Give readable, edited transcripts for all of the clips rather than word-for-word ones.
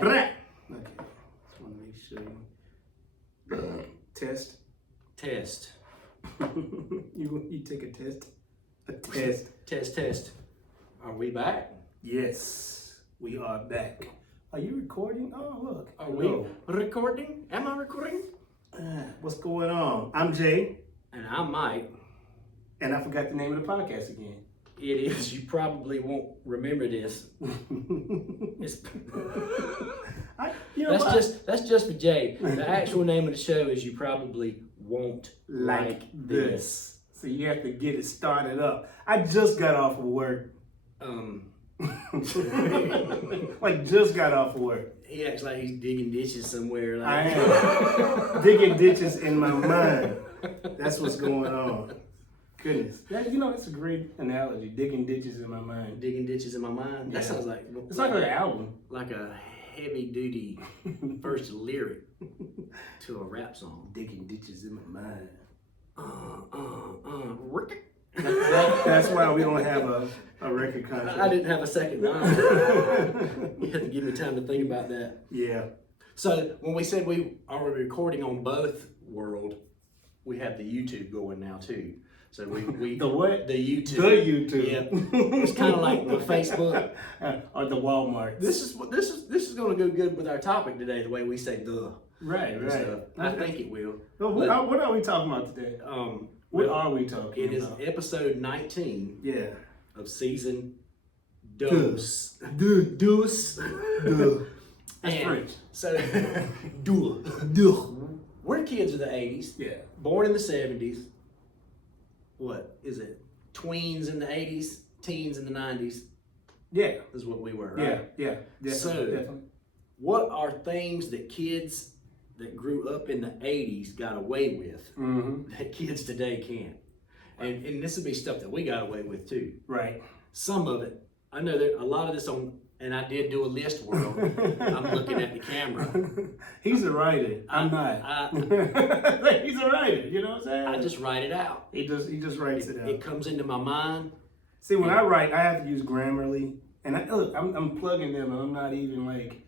back. Okay. Just want to make sure. Test. Test. You take a test. A test. Test. Are we back? Yes, we are back. Are you recording? Oh, look. Are we recording? Am I recording? What's going on? I'm Jay. And I'm Mike. And I forgot the name of the podcast again. It is. You probably won't remember this. It's, that's just for Jay. The actual name of the show is You Probably Won't Like This. So you have to get it started up. I just got off of work. Like just got off of work. He acts like he's digging ditches somewhere. Like. I am digging ditches in my mind. That's what's going on. Goodness, that's a great analogy. Digging ditches in my mind. Digging ditches in my mind. That sounds like it's like an album, like a heavy-duty first lyric to a rap song. Digging ditches in my mind. That's why we don't have a record contract. I didn't have a second line. You had to give me time to think about that. Yeah. So when we said we are recording on both world, we have the YouTube going now too. So we the what? The YouTube. The YouTube. Yeah. It's kind of like the Facebook or the Walmart. This is going to go good with our topic today. The way we say "the." Right. I think it will. What are we talking about today? What are we talking about? It is episode 19. Yeah. Of season dos. Dos. That's French. So, we're kids of the 80s. Yeah. Born in the 70s. What is it? Tweens in the 80s, teens in the 90s. Yeah. Is what we were, right? Yeah. Definitely. What are things that kids that grew up in the 80s got away with that kids today can't? And this would be stuff that we got away with too. Right. Some of it. I know there a lot of this on, and I did do a list world. I'm looking at the camera. He's a writer. I'm not. He's a writer. You know what I'm saying? I just write it out. He just writes it out. It comes into my mind. See, when I write, I have to use Grammarly, and I'm plugging them, and I'm not even like,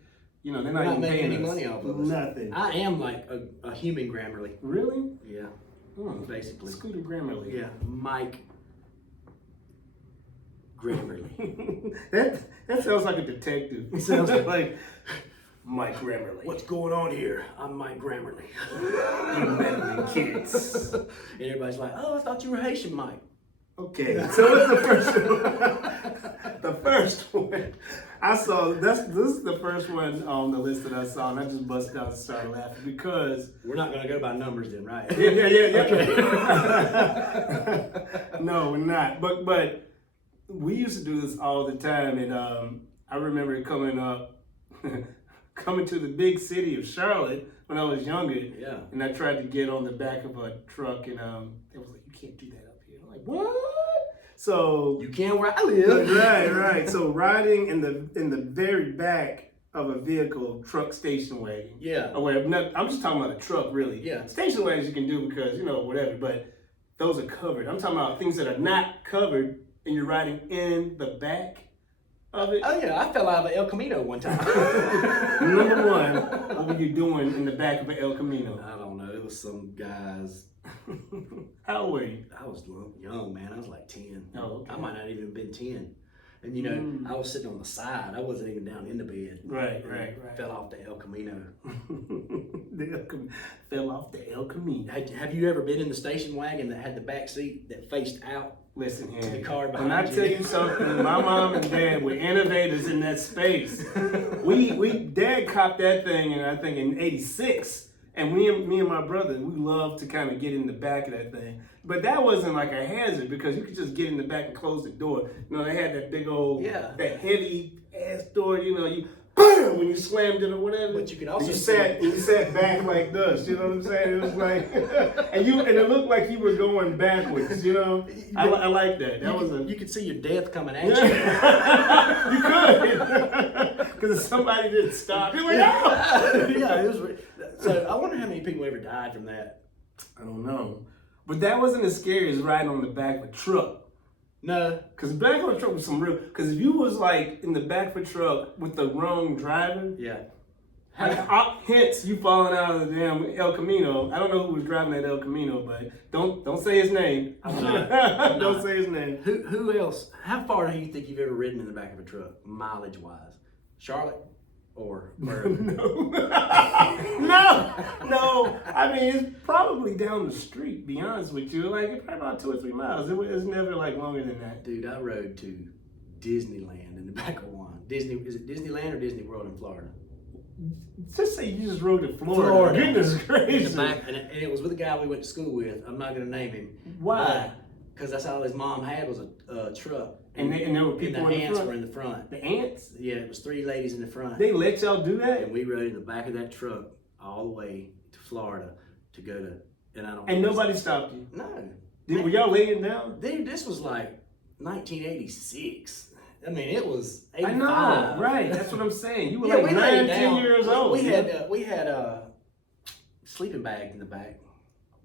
they're not even making any us money off of us. Nothing. I am like a human Grammarly. Really? Yeah. Basically. Scooter Grammarly. Yeah. Mike Grammarly. that sounds like a detective. It sounds like Mike Grammarly. What's going on here? I'm Mike Grammarly. You meddling kids. And everybody's like, oh, I thought you were Haitian, Mike. Okay, so what's the first one? The first one I saw, this is the first one on the list that I saw, and I just busted out and started laughing because... We're not going to go by numbers then, right? Yeah. Okay. No, we're not. But we used to do this all the time, and I remember coming to the big city of Charlotte when I was younger. Yeah. And I tried to get on the back of a truck, and it was like, you can't do that up here. I'm like, what? So you can't where I live. Right. So riding in the very back of a vehicle, truck, station wagon. Yeah. I'm just talking about a truck, really. Yeah. Station wagons you can do because whatever, but those are covered. I'm talking about things that are not covered, and you're riding in the back of it. Oh yeah, I fell out of an El Camino one time. Number one, what were you doing in the back of an El Camino? I don't know. It was some guys. How old were you? I was young, man. I was like 10. Oh, okay. I might not even have been 10. And I was sitting on the side. I wasn't even down in the bed. Right. Fell off the El Camino. Fell off the El Camino. Have you ever been in the station wagon that had the back seat that faced out? Listen here. To the car behind you. When I tell you something, my mom and dad were innovators in that space. Dad copped that thing in 86. And me and my brother, we loved to kind of get in the back of that thing. But that wasn't like a hazard because you could just get in the back and close the door. They had that big old, that heavy ass door, you BAM! When you slammed it or whatever. But you could also you sat back like this, you know what I'm saying? It was like, and it looked like you were going backwards, I like that. You could see your death coming at you. You could. Because if somebody didn't stop, you're like, oh! Yeah, it was. So I wonder how many people ever died from that. I don't know. But that wasn't as scary as riding on the back of a truck. No. Because the back of a truck was some real... Because if you was like in the back of a truck with the wrong driver... Yeah. Hence, you falling out of the damn El Camino. I don't know who was driving that El Camino, but don't say his name. I'm not. Don't say his name. Who else? How far do you think you've ever ridden in the back of a truck, mileage wise? Charlotte or Mervyn? No. I mean, it's probably down the street. Be honest with you, like it's probably about 2 or 3 miles. It's never like longer than that. Dude, I rode to Disneyland in the back of one. Is it Disneyland or Disney World in Florida? Just say you just rode to Florida. Goodness In gracious. the back, and it was with a guy we went to school with. I'm not gonna name him. Why? Because that's all his mom had was a truck. And there were And people the in the ants front. were in the front. The ants? Yeah, it was 3 ladies in the front. They let y'all do that? And we rode in the back of that truck all the way to Florida to go to, and I don't. And nobody stopped you? No. Were y'all laying down? Dude, this was like 1986. I mean, it was 85. I know, right? That's what I'm saying. You were Yeah, like we 9, laid 10 down. years old. We had sleeping bags in the back.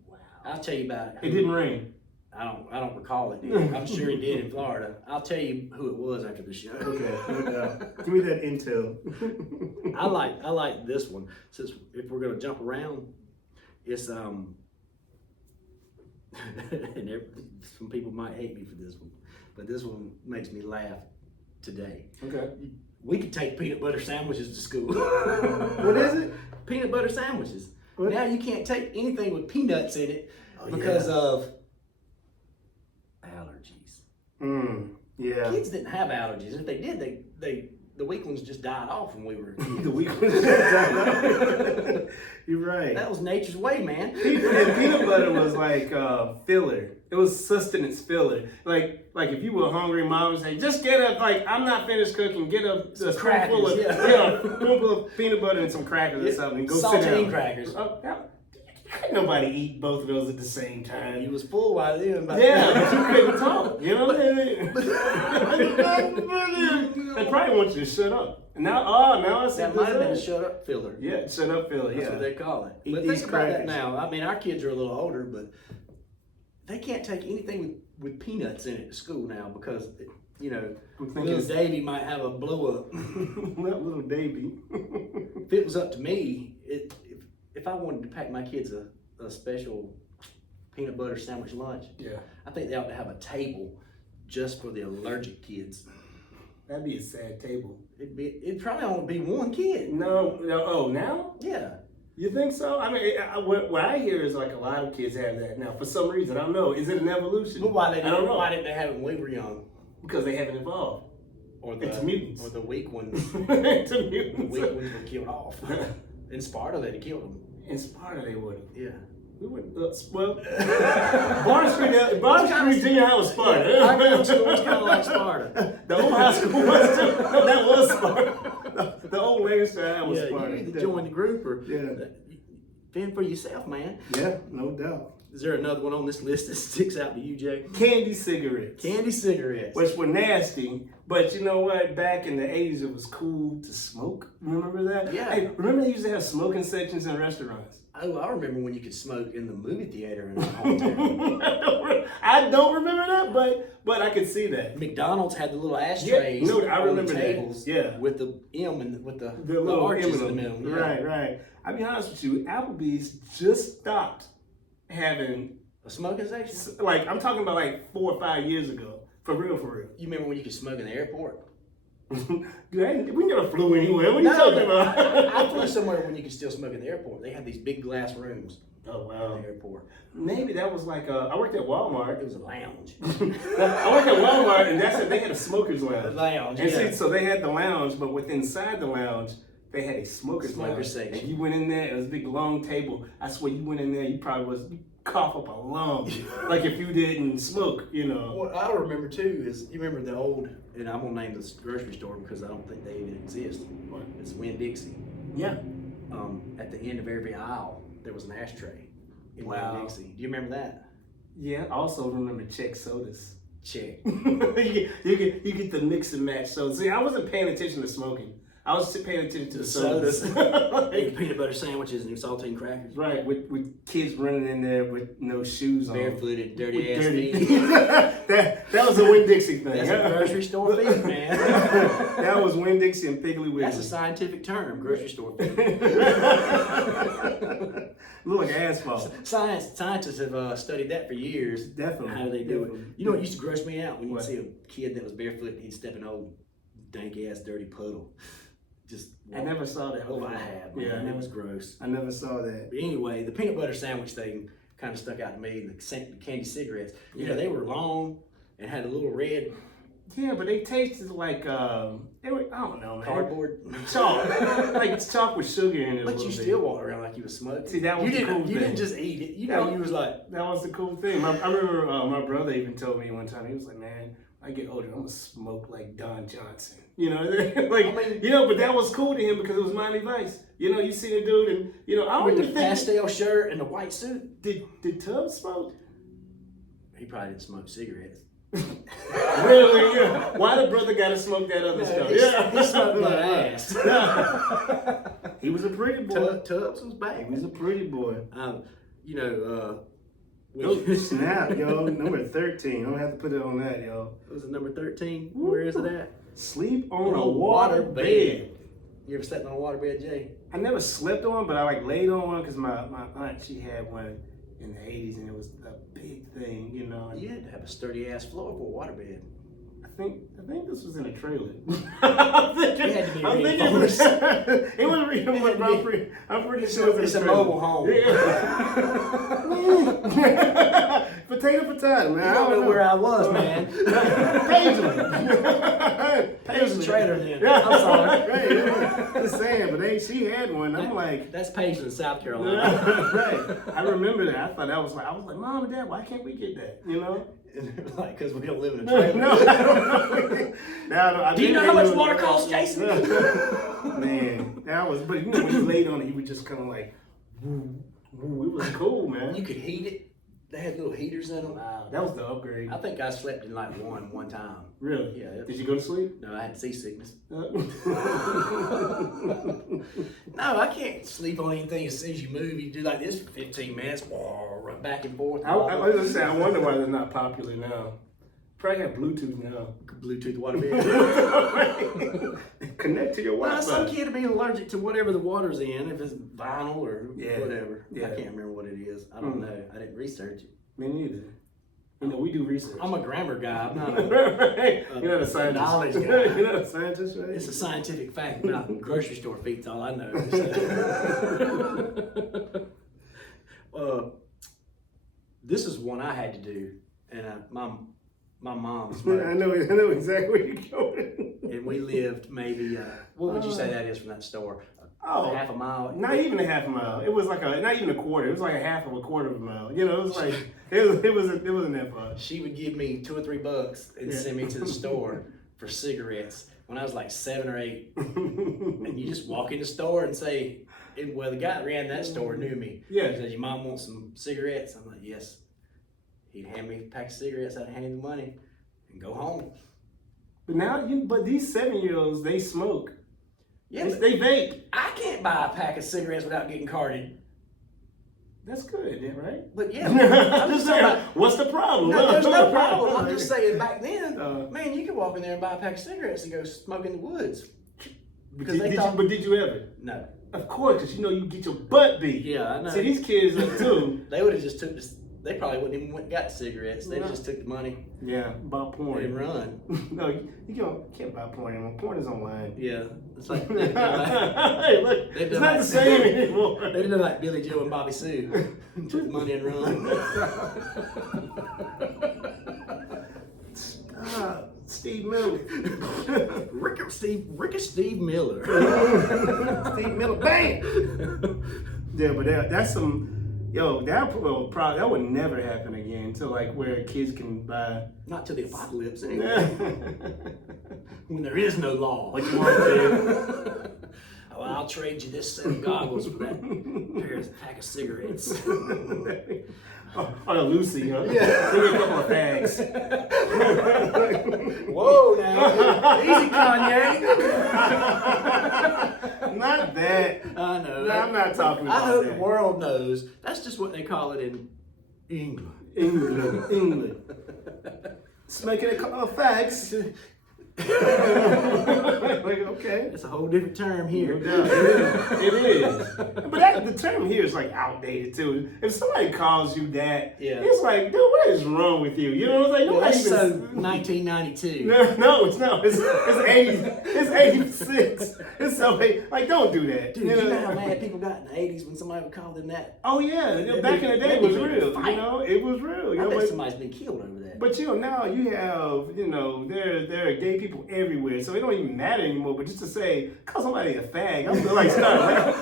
Wow. I'll tell you about it. It didn't rain. I don't recall it. Dude. I'm sure it did in Florida. I'll tell you who it was after the show. Okay. Give me that intel. I like this one. Since if we're gonna jump around, it's and some people might hate me for this one, but this one makes me laugh today. Okay. We could take peanut butter sandwiches to school. What is it? Peanut butter sandwiches. What? Now you can't take anything with peanuts in it because of allergies. Yeah. Kids didn't have allergies. If they did, the weaklings just died off when we were kids. The week You're right. That was nature's way, man. Peanut butter was like filler. It was sustenance filler. Like if you were hungry, mom would say, "Just get up. Like I'm not finished cooking. Get a spoonful of spoonful of peanut butter and some crackers or something. And go sit down." Saltine crackers. Can't nobody eat both of those at the same time. You was full while then. But you couldn't talk. You know what I mean? They probably want you to shut up. Now I see That might have been a shut up filler. Yeah, shut up filler. That's Yeah, what they call it. Eat But these think about that crackers. now. I mean, our kids are a little older, but they can't take anything with peanuts in it to school now because, little Davy might have a blow up. That little Davy. If it was up to me, if I wanted to pack my kids a special peanut butter sandwich lunch, I think they ought to have a table just for the allergic kids. That'd be a sad table. It'd probably only be one kid. No. Oh, now? Yeah. You think so? I mean, what I hear is like a lot of kids have that now for some reason. I don't know. Is it an evolution? But why I don't know. Why didn't they have it when we were young? Because they haven't evolved. Or It's mutants. Or the weak ones. It's The mutants. weak ones were killed off. In Sparta, they'd have killed them. In Sparta, they would. Yeah. We would. Well, Barnes Street Junior High was Sparta. Our middle school was kind of like Sparta. The old high school was too. No, that was Sparta. The old Lancaster High was Sparta. You either join the group or Yeah. fend for yourself, man. Yeah, no doubt. Is there another one on this list that sticks out to you, Jay? Candy cigarettes. Candy cigarettes. Which were nasty, but you know what? Back in the 80s, it was cool to smoke. Remember that? Yeah. Hey, remember they used to have smoking sections in restaurants? Oh, I remember when you could smoke in the movie theater in our hometown. I don't remember that, but I could see that. McDonald's had the little ashtrays I on remember the that. tables Yeah. with the M and with the little arches in the M&M. middle. Yeah. Right. I'll be honest with you, Applebee's just stopped having, A smoking section? like, I'm talking about like 4 or 5 years ago. For real. You remember when you could smoke in the airport? Dude, we never flew anywhere. What are you talking about? I flew somewhere when you could still smoke in the airport. They had these big glass rooms Oh, wow. in the airport. Maybe that was like, I worked at Walmart. It was a lounge. I worked at Walmart, and they had a smoker's lounge. Lounge, And yeah. see, so they had the lounge, but inside the lounge, they had a smoker's lounge. section. And you went in there, it was a big long table. I swear, you went in there, you cough up a lung, like if you didn't smoke, What I remember too is, you remember the old, and I'm gonna name this grocery store because I don't think they even exist. What? It's Winn-Dixie. Yeah. At the end of every aisle, there was an ashtray in Wow. Winn-Dixie. Do you remember that? Yeah, I also remember Czech sodas. Check. you get the mix and match sodas. See, I wasn't paying attention to smoking. I was paying attention to the sodas. sodas. And peanut butter sandwiches and saltine crackers. Right, with kids running in there with no shoes on. Barefooted, dirty ass feet. that was a Winn-Dixie thing. That's a grocery store feet, man. That was Winn-Dixie and Piggly Wiggly. That's a scientific term, grocery store feet. Look like asphalt. Scientists have studied that for years. Definitely. How do they do it? You know what used to gross me out? When What? you'd see a kid that was barefoot and he'd step in an old dank ass dirty puddle. Just I never saw that. Oh, I have, man. Yeah, That was gross. I never saw that. But anyway, the peanut butter sandwich thing kind of stuck out to me. The candy cigarettes, you know, they were long and had a little red Yeah, but they tasted like they were, I don't know, man. cardboard. Chalk. Like it's chalk with sugar in it. But you still walked around like you was smoking. See, that was the cool You thing. didn't just eat it. You know, you was like, That was the cool thing. I remember my brother even told me one time, he was like, man, when I get older, I'm gonna smoke like Don Johnson. You know, like, I mean, you know, but that was cool to him because it was Miami Vice. You know, you see the dude and, you know, I don't with the even think, pastel shirt and the white suit. did Tubbs smoke? He probably didn't smoke cigarettes. Really? Yeah. Why the brother gotta smoke that other stuff? He smoked my ass. He was a pretty boy. Tubbs was back. He was a pretty boy. You know, Oh, snap, yo. Number 13. I'm gonna have to put it on that, yo. was it number 13? Where is it at? Sleep on a water bed. You ever slept on a water bed, Jay? I never slept on, but I like laid on one because my aunt, she had one in the 80s and it was a big thing, you know. And You had to have a sturdy ass floor for a water bed. I think this was in a trailer. I'm thinking, It had to be I'm thinking reinforced. it was reinforced, but I'm pretty sure it was It's a mobile home. Yeah. Potato, man. I don't know where I was, man. Paisley. Trailer then. I'm sorry. Right, just saying, but she had one. I'm like, That's Paisley, South Carolina. right. I remember that. I thought I was like, Mom and Dad, why can't we get that? You know? Like, because we don't live in a trailer. No, I don't. Do you know how much water costs, Jason? Man, that was. But you know, when you laid on it, you were just kind of like, woo, woo. It was cool, man. You could heat it. They had little heaters in them. Wow, that was the upgrade. I think I slept in like one time. Really? Yeah. Did you go to sleep? No, I had seasickness. No, I can't sleep on anything as soon as you move. You do like this for 15 minutes, run back and forth. I was gonna say, I wonder why they're not popular now. Probably have Bluetooth now. Bluetooth water bed. Connect to your Wi-Fi. Some kid will be allergic to whatever the water's in, if it's vinyl or Yeah. whatever. Yeah. I can't remember what it is. I don't know. I didn't research it. Me neither. You know, we do research. I'm a grammar guy. I'm not a, Right. You're not a scientist. knowledge guy. You're not a scientist, right? It's a scientific fact about grocery store feet's all I know. This is one I had to do, and my mom's. I know exactly where you're going. And we lived maybe, what would you say that is from that store? Half a mile? Not even a half a mile. It was like not even a quarter. It was like a half of a quarter of a mile. You know, it was like, it wasn't that far. She would give me $2 or $3 and send me to the store for cigarettes when I was like 7 or 8. And you just walk in the store and say, well, the guy that ran that store knew me. Yeah. He said, your mom wants some cigarettes? I'm like, yes. He'd hand me a pack of cigarettes, I'd hand him the money, and go home. But now, but these 7-year-olds, they smoke. Yeah, They vape. I can't buy a pack of cigarettes without getting carded. That's good, then, right? But yeah, I'm just saying, what's the problem? no, there's no problem. I'm just saying back then, man, you could walk in there and buy a pack of cigarettes and go smoke in the woods. Because but did you ever? No. Of course, because you know you get your butt beat. Yeah, I know. See, these kids are too. They would have just took this. They probably wouldn't even went and got the cigarettes. They just took the money Yeah, buy porn. and run. No, you can't buy porn anymore. Porn is online. Yeah, it's like Hey, look, it's not the same anymore. They did like Billy Joe and Bobby Sue. Took the money and run. Steve Miller. Rick and Steve Miller. Steve Miller, bang! Yeah, but that's some. Yo, that would never happen again until like where kids can buy. Not till the apocalypse anyway. When there is no law. What you want to do? Well, I'll trade you this set of goggles for that pack of cigarettes. On a Lucy, huh? Yeah. Give me a couple of bags. Whoa, now. Easy, Kanye. Not that. I know. No, I'm not talking about I hope that. the world knows. That's just what they call it in England. England. Smoking a fags. Like, okay. That's a whole different term here. No doubt. It is. But the term here is like outdated too. If somebody calls you that, it's like, dude, what is wrong with you? You know what I'm saying? Well, that's so 1992. No, it's not. It's 80. It's 86. It's so like, don't do that. Dude, you know how mad people got in the 80s when somebody would call them that? Oh yeah, back in the day it was real. You know, it was real. I bet somebody's been killed over that. But now you have, there are gay people everywhere, so it don't even matter anymore. But just to say, call somebody a fag, I feel like stop.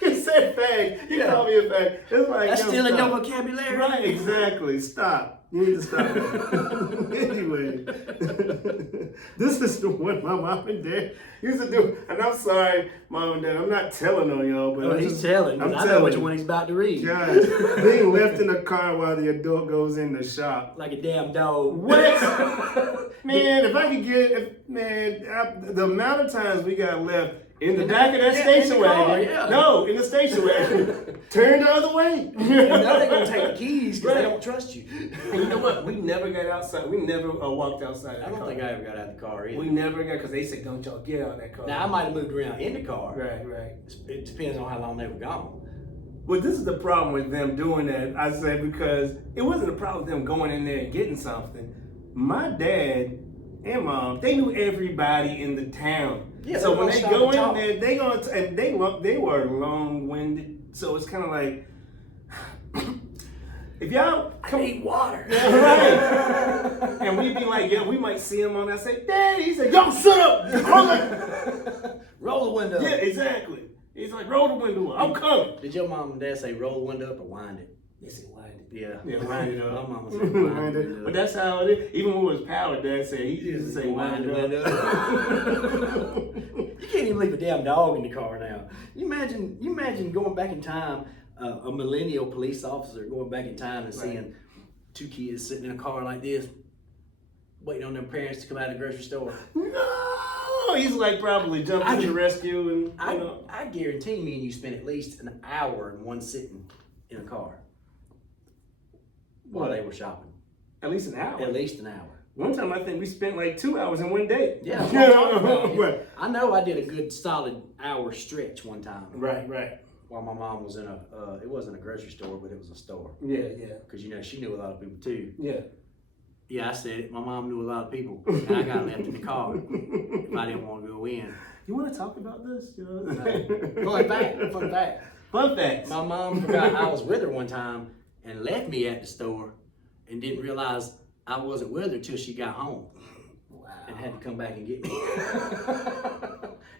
He said fag. He called me a fag. It's like that's still in stop. your vocabulary. Right? Exactly. Stop. You need to stop. Anyway, this is the one my mom and dad used to do, and I'm sorry, mom and dad, I'm not telling on y'all, but he's telling. I know which one he's about to read. Guys, being left in the car while the adult goes in the shop. Like a damn dog. What? Man, if I could get, the amount of times we got left in the back of that station wagon. No, in the station wagon. Turn the other way. And now they're going to take the keys because they don't trust you. And you know what? We never got outside. We never walked outside. I don't think I ever got out of the car either. We never got, because they said, don't y'all get out of that car. Now, I might have moved around in the car. Right. It depends on how long they were gone. Well, this is the problem with them doing that, I say, because it wasn't a problem with them going in there and getting something. My dad and mom, they knew everybody in the town. Yeah, so when they go in there, they were long-winded. So it's kind of like, if y'all come eat water. Right. And we'd be like, we might see him on that. I say, Dad, he said, y'all shut up. Roll the window up. Yeah, exactly. He's like, roll the window up. I'm coming. Did your mom and dad say roll the window up or wind it? They said wind it. Yeah, wind it up. My mama said wind it. But that's how it is. Even when it was power, Dad said he used to say wind it up. You can't even leave a damn dog in the car now. You imagine going back in time, a millennial police officer going back in time and seeing two kids sitting in a car like this, waiting on their parents to come out of the grocery store. No, he's like probably jumping to the rescue, and I guarantee me and you spent at least an hour in one sitting in a car while they were shopping. At least an hour. At least an hour. One time I think we spent like 2 hours in one day. Yeah, I know I did a good solid hour stretch one time. Right. While my mom was in it wasn't a grocery store, but it was a store. Yeah. Because she knew a lot of people too. Yeah. Yeah, I said it. My mom knew a lot of people, and I got left in the car if I didn't want to go in. You want to talk about this? Fun fact. Fun facts. My mom forgot I was with her one time and left me at the store and didn't realize I wasn't with her till she got home. Wow. And had to come back and get me.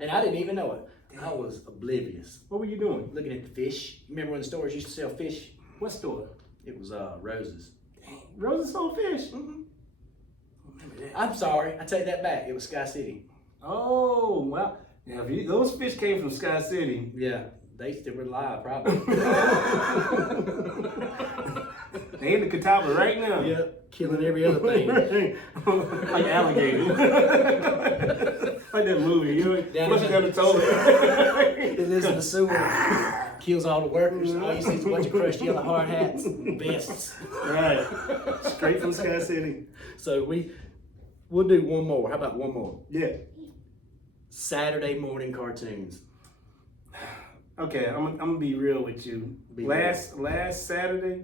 And I didn't even know it. I was oblivious. What were you doing? Looking at the fish. You remember when the stores used to sell fish? What store? It was Rose's. Dang, Rose's sold fish? Mm-hmm. I'm sorry. I take that back. It was Sky City. Oh, wow. Now, if those fish came from Sky City. Yeah, they still were alive, probably. They in the Catawba right now. Yep, killing every other thing. Like alligator. Like that movie, flushing down the toilet. It lives in the sewer, kills all the workers. All you see is a bunch of crushed yellow hard hats, vests. Right, straight from Sky City. So we'll do one more. How about one more? Yeah. Saturday morning cartoons. Okay, I'm gonna be real with you. Last Saturday,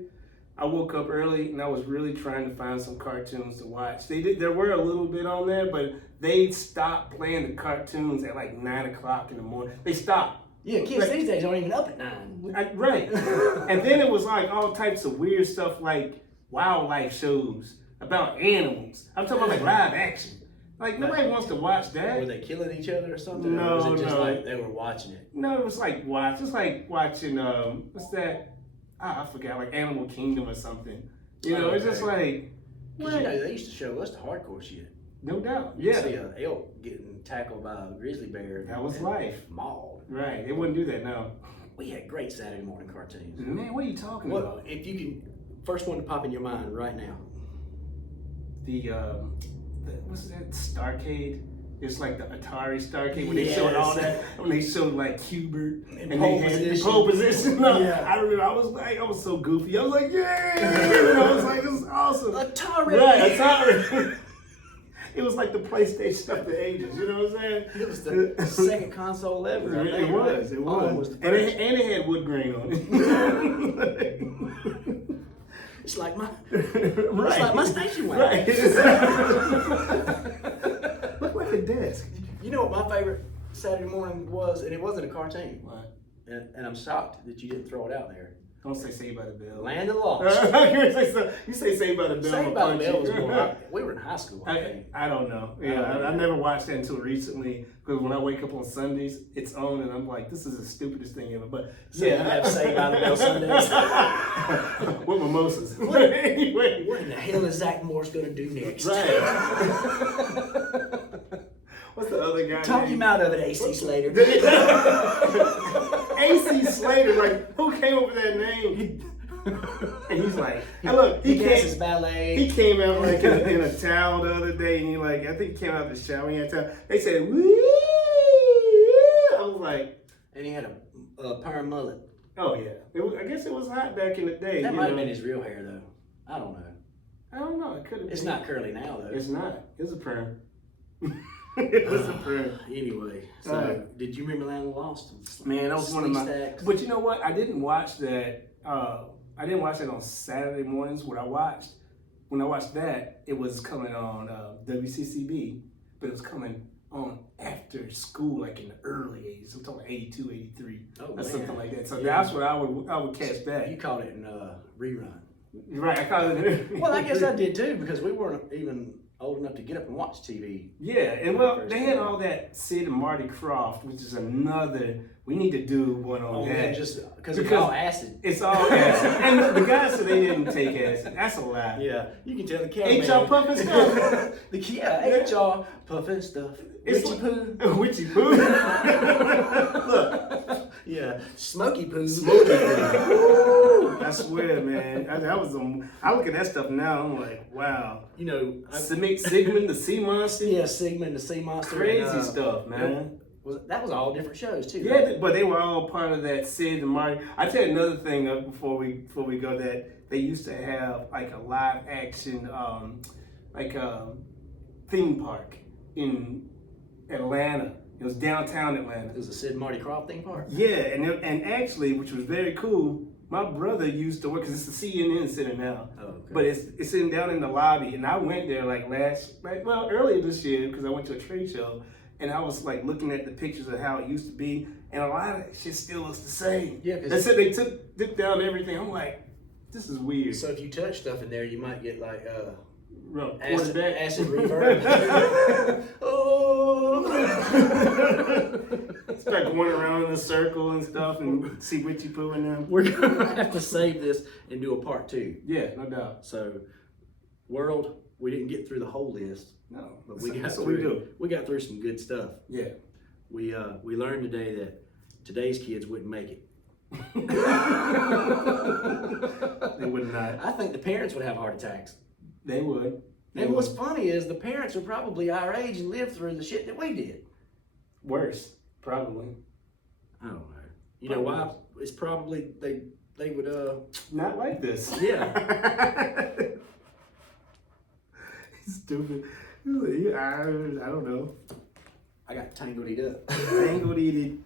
I woke up early and I was really trying to find some cartoons to watch. There were a little bit on there, but they stopped playing the cartoons at like 9 o'clock in the morning. They stopped. Yeah, kids these days aren't even up at 9. Right. And then it was like all types of weird stuff like wildlife shows about animals. I'm talking about like live action. Like nobody wants to watch that. Were they killing each other or something? No, or was it just like they were watching it? No, it was like watching what's that? I forgot, like Animal Kingdom or something. It's just like, Because they used to show us the hardcore shit. No doubt. You Yeah. see an elk getting tackled by a grizzly bear. That was and life. Mauled. Right. They wouldn't do that now. We had great Saturday morning cartoons. Man, what are you talking What about? if you can? First one to pop in your mind right now. The what's that? Starcade. It's like the Atari Starcade when they showed all that. When they showed like Cubert and pole they had position. the pole position. Yeah. I remember I was so goofy. I was like, yeah. And I was like, this is awesome. Atari. Right, Atari. It was like the PlayStation of the ages. You know what I'm saying? It was the second console ever. I think, It was. right? It Oh, was. the And first. it had wood grain on it. It's like my. Right. It's like my station wagon. Right. Look like a desk. You know what my favorite Saturday morning was, and it wasn't a cartoon. What? And I'm shocked that you didn't throw it out there. Don't say Saved by the Bell. Land of the Lost. You say Saved by the Bell. Saved I'll by the punch Bell you. was more. We were in high school. I think. I don't know. Yeah, I never watched that until recently because when I wake up on Sundays, it's on and I'm like, this is the stupidest thing ever. But So you have Saved by the Bell Sundays. with mimosas. What? Anyway. What in the hell is Zach Morris gonna do next? Right. What's the other guy? Talk name? him out of it, AC Slater. AC Slater, like, who came up with that name? And he's like, hey, look, he dances came, ballet. he came out like in a towel the other day, and he like, I think he came out of the shower, he had a towel. They said, woo! I was like, And he had a perm mullet. oh yeah. I guess it was hot back in the day. That you might have know. been his real hair, though. I don't know. I don't know, it could have been. It's not curly now, though. It's not. It was a perm. It was a perm. Anyway, so did you remember Land of the Lost? Man, that was one of my. Stacks. But you know what? I didn't watch that. I didn't watch that on Saturday mornings. When I watched that, it was coming on WCCB, but it was coming on after school, like in the early 80s. I'm talking 82, 83, or something like that. So that's what I would catch that. You caught it in rerun. Right, I caught it. Well, I guess I did too, because we weren't even old enough to get up and watch TV. Yeah, and well, they had all that Sid and Marty Krofft, which is another. We need to do one on that. Yeah, just because it's all acid. It's all acid. And the guys said they didn't take acid. That's a lie. Yeah, you can tell the cameraman. HR puffin stuff. HR puffin stuff. It's Witchy poo. Witchy poo. Look. Yeah, smoky poo. Smoky poo. I swear, man. I look at that stuff now. I'm like, wow. You know, Sigmund the Sea Monster. Yeah, Sigmund the Sea Monster. Crazy and, stuff, man. That was all different shows too. Yeah, right? but they were all part of that Sid and Marty. I tell you another thing before we go, that they used to have like a live action theme park in Atlanta. It was downtown Atlanta. It was a Sid and Marty Krofft theme park. Yeah, and actually, which was very cool. My brother used to work because it's the CNN Center now. Oh, okay. But it's sitting down in the lobby, and I went there earlier this year because I went to a trade show. And I was like looking at the pictures of how it used to be, and a lot of that shit still looks the same. Yeah, they said they took down everything. I'm like, this is weird. So if you touch stuff in there, you might get like acid reverb. Oh! Start going around in a circle and stuff, and see what you poo in them. We're gonna have to save this and do a part 2. Yeah, no doubt. So, world, we didn't get through the whole list. No, But that's what we do. We got through some good stuff. Yeah. We learned today that today's kids wouldn't make it. They would not. I think the parents would have heart attacks. They would. And what's funny is the parents are probably our age and lived through the shit that we did. Worse, probably. I don't know. You know why? It's probably they would not like this. Yeah. Stupid. I don't know. I got tangled it up. Tangled it.